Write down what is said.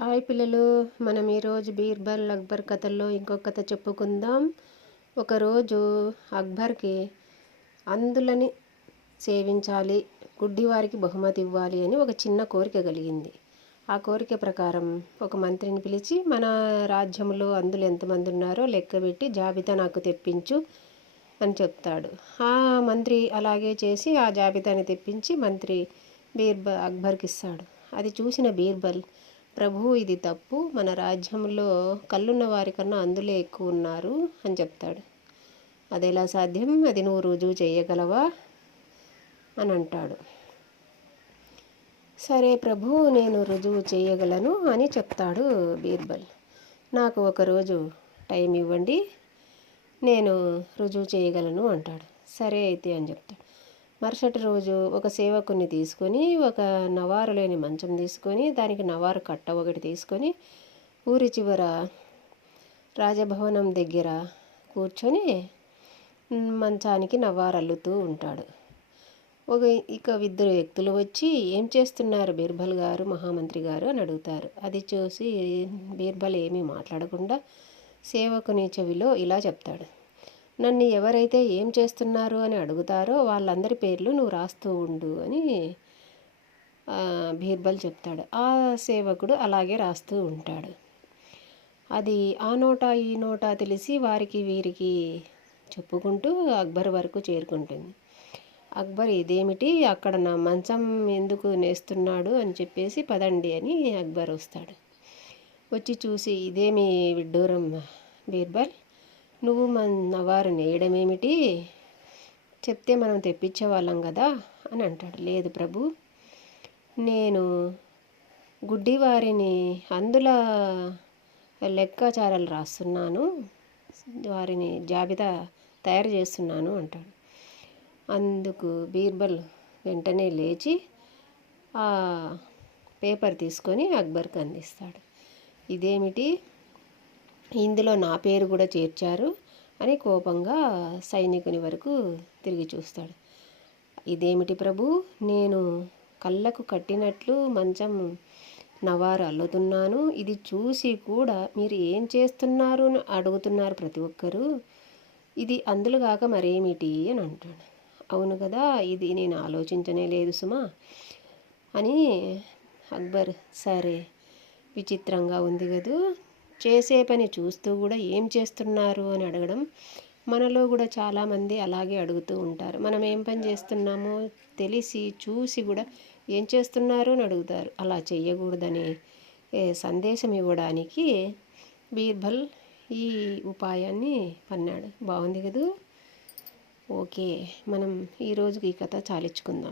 Hi పిల్లలు, మనం ఈరోజు బీర్బల్ అక్బర్ కథల్లో ఇంకొక కథ చెప్పుకుందాం. ఒకరోజు అక్బర్కి అందులని సేవించాలి, గుడ్డివారికి బహుమతి ఇవ్వాలి అని ఒక చిన్న కోరిక కలిగింది. ఆ కోరిక ప్రకారం ఒక మంత్రిని పిలిచి, మన రాజ్యంలో అందులు ఎంతమంది ఉన్నారో లెక్కబెట్టి జాబితా నాకు తెప్పించు అని చెప్తాడు. ఆ మంత్రి అలాగే చేసి ఆ జాబితాని తెప్పించి మంత్రి అక్బర్కి ఇస్తాడు. అది చూసిన బీర్బల్, ప్రభు ఇది తప్పు, మన రాజ్యంలో కళ్ళున్న వారికన్నా అందులే ఎక్కువ ఉన్నారు అని చెప్తాడు. అదెలా సాధ్యం, అది నువ్వు రుజువు చేయగలవా అని అంటాడు. సరే ప్రభు, నేను రుజువు చేయగలను అని చెప్తాడు బీర్బల్. నాకు ఒకరోజు టైం ఇవ్వండి, నేను రుజువు చేయగలను అంటాడు. సరే అయితే అని చెప్తాడు. మరుసటి రోజు ఒక సేవకుని తీసుకొని ఒక నవారు లేని మంచం తీసుకొని దానికి నవారు కట్ట ఒకటి తీసుకొని ఊరి చివర రాజభవనం దగ్గర కూర్చొని మంచానికి నవారు అల్లుతూ ఉంటాడు. ఇక ఇద్దరు వ్యక్తులు వచ్చి, ఏం చేస్తున్నారు బీర్బల్ గారు, మహామంత్రి గారు అని అడుగుతారు. అది చూసి బీర్బల్ ఏమీ మాట్లాడకుండా సేవకుని చెవిలో ఇలా చెప్తాడు. నన్ను ఎవరైతే ఏం చేస్తున్నారు అని అడుగుతారో వాళ్ళందరి పేర్లు నువ్వు రాస్తూ ఉండు అని బీర్బల్ చెప్తాడు. ఆ సేవకుడు అలాగే రాస్తూ ఉంటాడు. అది ఆ నోటా ఈ నోటా తెలిసి వారికి వీరికి చెప్పుకుంటూ అక్బర్ వరకు చేరుకుంటుంది. అక్బర్, ఇదేమిటి, అక్కడ నా మంచం ఎందుకు నేస్తున్నాడు అని చెప్పేసి పదండి అని అక్బర్ వస్తాడు. వచ్చి చూసి, ఇదేమి విడ్డూరం బీర్బల్, నువ్వు నవారు నేయడమేమిటి, చెప్తే మనం తెప్పించేవాళ్ళం కదా అని అంటాడు. లేదు ప్రభు, నేను గుడ్డివారిని అందుల లెక్కాచారాలు రాస్తున్నాను, వారిని జాబితా తయారు చేస్తున్నాను అంటాడు. అందుకు బీర్బల్ వెంటనే లేచి ఆ పేపర్ తీసుకొని అక్బర్కి అందిస్తాడు. ఇదేమిటి, ఇందులో నా పేరు కూడా చేర్చారు అని కోపంగా సైనికుని వరకు తిరిగి చూస్తాడు. ఇదేమిటి ప్రభు, నేను కళ్ళకు కట్టినట్లు మంచం నవారు అల్లుతున్నాను, ఇది చూసి కూడా మీరు ఏం చేస్తున్నారు అని అడుగుతున్నారు ప్రతి ఒక్కరూ, ఇది అందులో కాక మరేమిటి అని అంటాడు. అవును కదా, ఇది నేను ఆలోచించనే లేదు సుమా అని అక్బర్, సరే విచిత్రంగా ఉంది కదూ, చేసే పని చూస్తూ కూడా ఏం చేస్తున్నారు అని అడగడం మనలో కూడా చాలామంది అలాగే అడుగుతూ ఉంటారు. మనం ఏం పని చేస్తున్నామో తెలిసి చూసి కూడా ఏం చేస్తున్నారు అని అడుగుతారు. అలా చెయ్యకూడదని సందేశం ఇవ్వడానికి బీర్బల్ ఈ ఉపాయాన్ని పన్నాడు. బాగుంది కదూ. ఓకే, మనం ఈరోజుకి ఈ కథ చాలించుకుందాం.